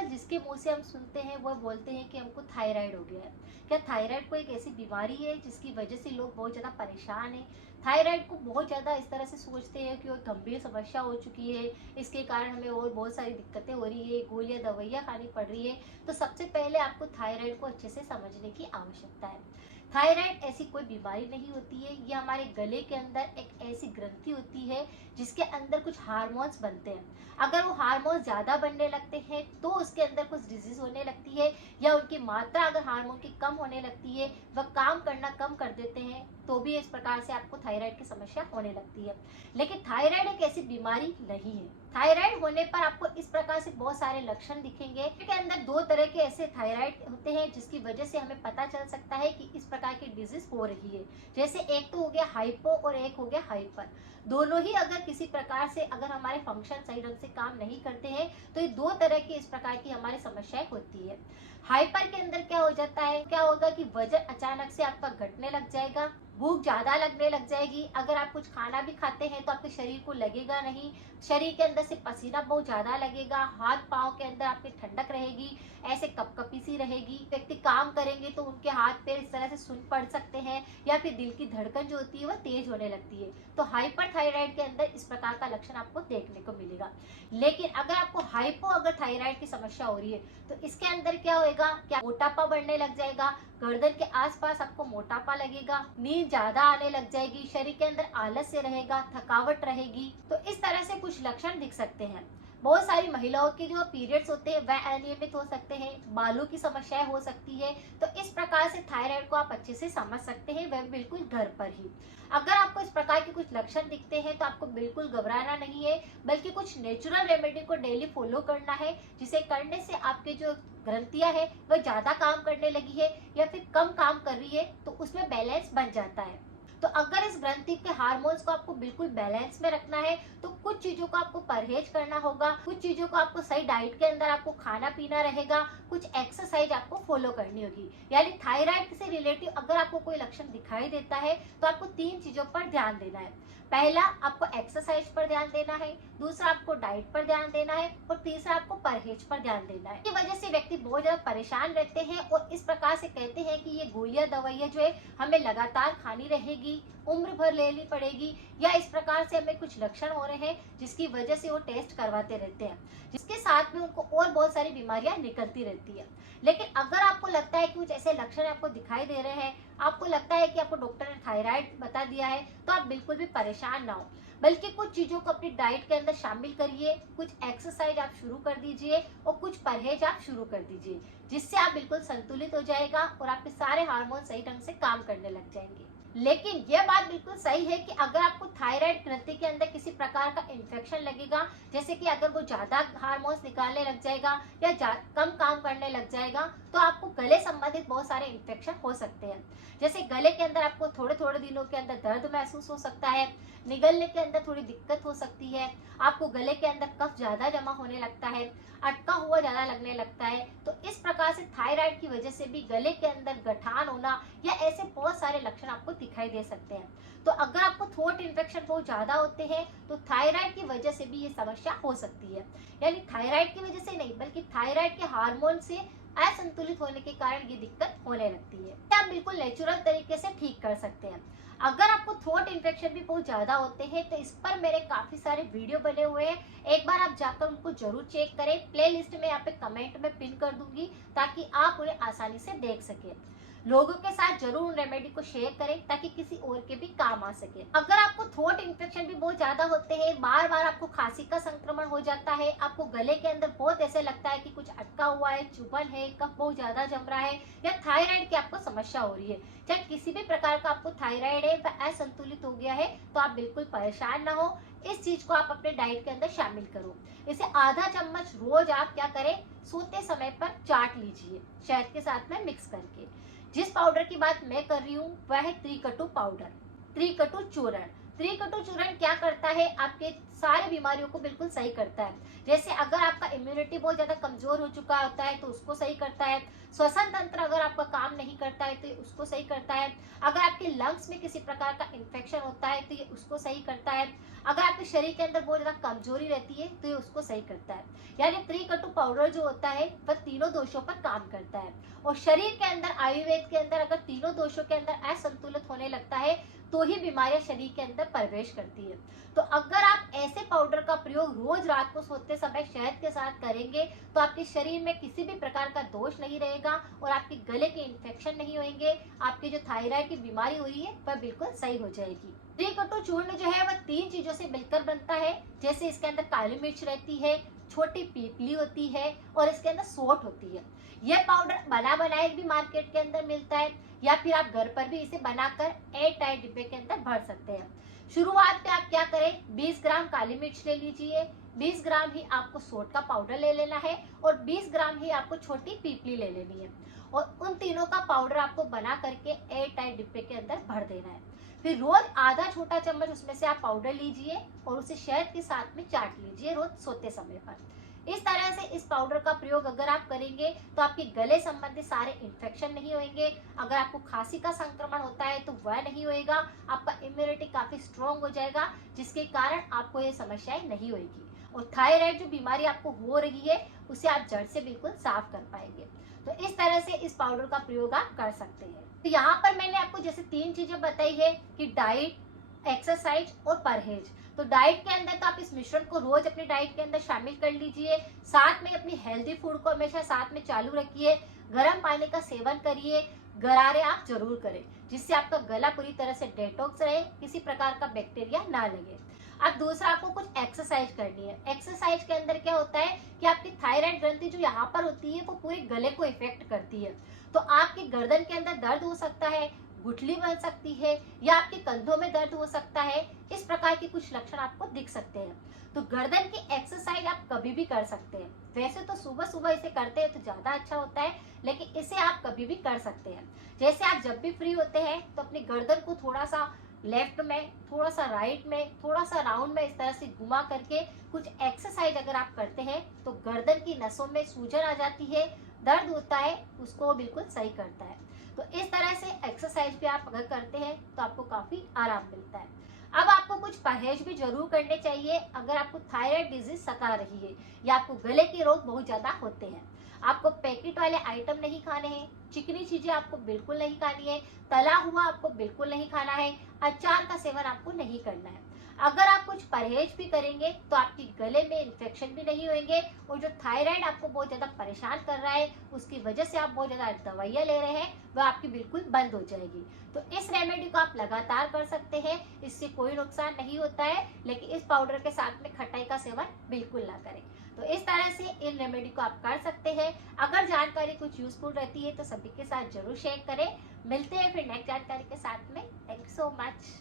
ज्यादातर जिसके मुंह से हम सुनते हैं वो बोलते हैं कि हमको थायराइड हो गया है। क्या थायराइड को एक ऐसी बीमारी है जिसकी वजह से लोग बहुत ज्यादा परेशान हैं? थायराइड को बहुत ज्यादा इस तरह से सोचते हैं कि वो गंभीर समस्या हो चुकी है, इसके कारण हमें और बहुत सारी दिक्कतें हो रही है, गोलियां दवाइयां खानी पड़ रही है। तो सबसे पहले आपको थायराइड को अच्छे से समझने की आवश्यकता है। थायराइड ऐसी कोई बीमारी नहीं होती है, ये हमारे गले के अंदर एक ऐसी ग्रंथि होती है जिसके अंदर कुछ हार्मोन्स बनते हैं। अगर वो हार्मोन ज्यादा बनने लगते हैं तो उसके अंदर कुछ डिजीज होने लगती है, या उनकी मात्रा अगर हार्मोन की कम होने लगती है, वह काम करना कम कर देते हैं, तो भी इस प्रकार से आपको थायराइड की समस्या होने लगती है। लेकिन थायराइड एक ऐसी बीमारी नहीं है। थायराइड होने पर आपको इस प्रकार से बहुत सारे लक्षण दिखेंगे। के अंदर दो तरह के ऐसे थायराइड होते हैं जिसकी वजह से हमें पता चल सकता है कि इस प्रकार की डिजीज हो रही है। जैसे एक तो हो गया हाइपो और एक हो गया हाइपर। दोनों ही अगर किसी प्रकार से अगर हमारे फंक्शन सही ढंग से काम नहीं करते हैं तो ये दो तरह की इस प्रकार की हमारी समस्याएं होती है। हाइपर के अंदर क्या हो जाता है, क्या होगा कि वजन अचानक से आपका घटने लग जाएगा, भूख ज्यादा लगने लग जाएगी, अगर आप कुछ खाना भी खाते हैं तो आपके शरीर को लगेगा नहीं, शरीर के अंदर से पसीना बहुत ज्यादा लगेगा, हाथ पांव के अंदर आपकी ठंडक रहेगी, ऐसे कपकपी सी रहेगी। व्यक्ति काम करेंगे तो उनके हाथ पैर इस तरह से सुन पड़ सकते हैं, या फिर दिल की धड़कन जो होती है वह तेज होने लगती है। तो हाइपर थायराइड के अंदर इस प्रकार का लक्षण आपको देखने को मिलेगा। लेकिन अगर आपको हाइपो अगर थायराइड की समस्या हो रही है तो इसके अंदर क्या होएगा, क्या मोटापा बढ़ने लग जाएगा, गर्दन के आसपास आपको मोटापा लगेगा, नींद ज्यादा आने लग जाएगी, शरीर के अंदर आलस्य रहेगा, थकावट रहेगी। तो इस तरह से कुछ लक्षण दिख सकते हैं। बहुत सारी महिलाओं के जो पीरियड्स होते हैं वह अनियमित हो सकते हैं, बालों की समस्याएं हो सकती है। तो इस प्रकार से थायराइड को आप अच्छे से समझ सकते हैं, वह बिल्कुल घर पर ही। अगर आपको इस प्रकार के कुछ लक्षण दिखते हैं तो आपको बिल्कुल घबराना नहीं है, बल्कि कुछ नेचुरल रेमेडी को डेली फॉलो करना है, जिसे करने से आपके जो ग्रंथियां है वह ज्यादा काम करने लगी है या फिर कम काम कर रही है तो उसमें बैलेंस बन जाता है। तो अगर इस ग्रंथि के हार्मोन्स को आपको बिल्कुल बैलेंस में रखना है तो कुछ चीजों को आपको परहेज करना होगा, कुछ चीजों को आपको सही डाइट के अंदर आपको खाना पीना रहेगा, कुछ एक्सरसाइज आपको फॉलो करनी होगी। यानी थायराइड से रिलेटिव अगर आपको कोई लक्षण दिखाई देता है तो आपको तीन चीजों पर ध्यान देना है। पहला, आपको एक्सरसाइज पर ध्यान देना है, दूसरा आपको डाइट पर ध्यान देना है, और तीसरा आपको परहेज पर ध्यान देना है। इस वजह से व्यक्ति बहुत ज्यादा परेशान रहते हैं और इस प्रकार से कहते हैं कि ये गोलियां दवाइयां जो है हमें लगातार खानी रहेगी, उम्र भर लेनी पड़ेगी, या इस प्रकार से हमें कुछ लक्षण हो रहे हैं जिसकी वजह से वो टेस्ट करवाते रहते हैं, जिसके साथ में उनको और बहुत सारी बीमारियां निकलती रहती है। लेकिन अगर आपको लगता है कि कुछ ऐसे लक्षण आपको दिखाई दे रहे हैं, आपको लगता है कि आपको डॉक्टर ने थायराइड बता दिया है, तो आप बिल्कुल भी परेशान ना हो, बल्कि कुछ चीजों को अपनी डाइट के अंदर शामिल करिए, कुछ एक्सरसाइज आप शुरू कर दीजिए और कुछ परहेज आप शुरू कर दीजिए, जिससे आप बिल्कुल संतुलित हो जाएगा और आपके सारे हार्मोन सही ढंग से काम करने लग जाएंगे। लेकिन यह बात बिल्कुल सही है कि अगर आपको थायराइड ग्रंथि के अंदर किसी प्रकार का इन्फेक्शन लगेगा, जैसे कि अगर वो ज्यादा हार्मोन्स निकालने लग जाएगा या कम काम करने लग जाएगा, तो आपको गले संबंधित बहुत सारे इन्फेक्शन हो सकते हैं। जैसे गले के अंदर आपको थोड़े थोड़े दिनों के अंदर दर्द महसूस हो सकता है, निगलने के अंदर थोड़ी दिक्कत हो सकती है, आपको गले के अंदर कफ ज्यादा जमा होने लगता है, अटका हुआ ज्यादा लगने लगता है। तो इस प्रकार से थायराइड की वजह से भी गले के अंदर गठान होना या ऐसे बहुत सारे लक्षण आपको दिखाई दे सकते हैं। तो अगर आपको थ्रोट इन्फेक्शन बहुत ज्यादा होते हैं तो थायराइड की वजह से भी ये समस्या हो सकती है। यानी थायराइड की वजह से नहीं, बल्कि थायराइड के हार्मोन से असंतुलित होने के कारण ये दिक्कत होने लगती है। आप बिल्कुल नेचुरल तरीके से ठीक कर सकते हैं। अगर आपको थ्रोट इन्फेक्शन भी बहुत ज्यादा होते हैं तो इस पर मेरे काफी सारे वीडियो बने हुए हैं, एक बार आप जाकर उनको जरूर चेक करें। प्ले लिस्ट में यहाँ पे कमेंट में पिन कर दूंगी ताकि आप उन्हें आसानी से देख सके। लोगों के साथ जरूर उन रेमेडी को शेयर करें ताकि किसी और के भी काम आ सके। अगर आपको थ्रोट इन्फेक्शन भी बहुत ज्यादा होते हैं, बार बार आपको खांसी का संक्रमण हो जाता है, आपको गले के अंदर बहुत ऐसे लगता है कि कुछ अटका हुआ है, चुभन है, कफ बहुत ज्यादा जम रहा है, या थायराइड की आपको समस्या हो रही है, चाहे किसी भी प्रकार का आपको थायराइड है वह असंतुलित हो गया है, तो आप बिल्कुल परेशान ना हो। इस चीज को आप अपने डाइट के अंदर शामिल करो। इसे आधा चम्मच रोज आप क्या करें, सोते समय पर चाट लीजिए शहद के साथ में मिक्स करके। जिस पाउडर की बात मैं कर रही हूँ वह है त्रिकटु पाउडर, त्रिकटु चूर्ण। त्रिकटु चूर्ण क्या करता है, आपके सारे बीमारियों को बिल्कुल सही करता है। जैसे अगर आपका इम्यूनिटी बहुत ज्यादा कमजोर हो चुका होता है तो उसको सही करता है। श्वसन तंत्र अगर आपका काम नहीं करता है तो उसको सही करता है। अगर आपके लंग्स में किसी प्रकार का इन्फेक्शन होता है तो ये उसको सही करता है। अगर आपके शरीर के अंदर बहुत ज्यादा कमजोरी रहती है तो ये उसको सही करता है। यानी त्रिकटु पाउडर जो होता है वह तीनों दोषों पर काम करता है। और शरीर के अंदर, आयुर्वेद के अंदर, अगर तीनों दोषों के अंदर असंतुलित होने लगता है तो ही बीमारियां शरीर के अंदर प्रवेश करती है। तो अगर आप ऐसे पाउडर का प्रयोग रोज रात को सोते समय शहद के साथ करेंगे तो आपके शरीर में किसी भी प्रकार का दोष नहीं रहेगा और आपके गले के इन्फेक्शन नहीं होंगे। आपकी जो थायराइड की बीमारी हो रही है वह बिल्कुल सही हो जाएगी। त्रिकटु चूर्ण जो है वह 3 चीजों से मिलकर बनता है। जैसे इसके अंदर काली मिर्च रहती है, छोटी पीपली होती है और इसके अंदर सोंठ होती है। यह पाउडर बना बनाया भी मार्केट के अंदर मिलता है या फिर आप घर पर भी इसे बनाकर एयर टाइट डिब्बे के अंदर भर सकते हैं। शुरुआत में आप क्या करें, 20 ग्राम काली मिर्च ले लीजिए, 20 ग्राम ही आपको सोंठ का पाउडर ले लेना है और 20 ग्राम ही आपको छोटी पीपली ले लेनी है और उन तीनों का पाउडर आपको बना करके एयर टाइट डिब्बे के अंदर भर देना है। फिर रोज आधा छोटा चम्मच उसमें से आप पाउडर लीजिए और उसे शहद के साथ में चाट लीजिए रोज सोते समय पर। इस तरह से इस पाउडर का प्रयोग अगर आप करेंगे तो आपके गले संबंधी सारे इन्फेक्शन नहीं होंगे। अगर आपको खांसी का संक्रमण होता है तो वह नहीं होएगा। आपका इम्यूनिटी काफी स्ट्रॉन्ग हो जाएगा जिसके कारण आपको ये समस्याएं नहीं होगी और थायराइड जो बीमारी आपको हो रही है उसे आप जड़ से बिल्कुल साफ कर पाएंगे। तो इस तरह से इस पाउडर का प्रयोग आप कर सकते हैं। तो यहाँ पर मैंने आपको जैसे 3 चीजें बताई है कि डाइट, एक्सरसाइज और परहेज। तो डाइट के अंदर तो आप इस मिश्रण को रोज अपनी डाइट के अंदर शामिल कर लीजिए। साथ में अपनी हेल्दी फूड को हमेशा साथ में चालू रखिए। गर्म पानी का सेवन करिए। गरारे आप जरूर करें जिससे आपका गला पूरी तरह से डेटॉक्स रहे, किसी प्रकार का बैक्टीरिया ना लगे। अब दूसरा, आपको कुछ एक्सरसाइज करनी है। एक्सरसाइज के अंदर क्या होता है कि आपकी थायराइड ग्रंथि जो यहाँ पर होती है वो पूरे गले को इफेक्ट करती है। तो आपकी गर्दन के अंदर दर्द हो सकता है, गुठली बन सकती है या आपके कंधों में दर्द हो सकता है। इस प्रकार के कुछ लक्षण आपको दिख सकते हैं। तो गर्दन की एक्सरसाइज आप कभी भी कर सकते हैं। वैसे तो सुबह सुबह इसे करते हैं तो ज्यादा अच्छा होता है, लेकिन इसे आप कभी भी कर सकते हैं। जैसे आप जब भी फ्री होते हैं तो अपनी गर्दन को थोड़ा सा लेफ्ट में, थोड़ा सा राइट में, थोड़ा सा राउंड में इस तरह से घुमा करके कुछ एक्सरसाइज अगर आप करते हैं तो गर्दन की नसों में सूजन आ जाती है, दर्द होता है, उसको बिल्कुल सही करता है। तो इस तरह से एक्सरसाइज भी आप अगर करते हैं तो आपको काफी आराम मिलता है। अब आपको कुछ परहेज भी जरूर करने चाहिए अगर आपको थायराइड डिजीज सता रही है या आपको गले के रोग बहुत ज्यादा होते हैं। आपको पैकेट वाले आइटम नहीं खाने हैं, चिकनी चीजें आपको बिल्कुल नहीं खानी है, तला हुआ आपको बिल्कुल नहीं खाना है, अचार का सेवन आपको नहीं करना है। अगर आप कुछ परहेज भी करेंगे तो आपके गले में इन्फेक्शन भी नहीं होंगे और जो थायराइड आपको बहुत ज्यादा परेशान कर रहा है, उसकी वजह से आप बहुत ज्यादा दवाइयाँ ले रहे हैं, वह आपकी बिल्कुल बंद हो जाएगी। तो इस रेमेडी को आप लगातार कर सकते हैं, इससे कोई नुकसान नहीं होता है, लेकिन इस पाउडर के साथ में खटाई का सेवन बिल्कुल ना करें। तो इस तरह से इन रेमेडी को आप कर सकते हैं। अगर जानकारी कुछ यूजफुल रहती है तो सभी के साथ जरूर शेयर करें। मिलते हैं फिर नेक्स्ट जानकारी के साथ में। Thank you so much.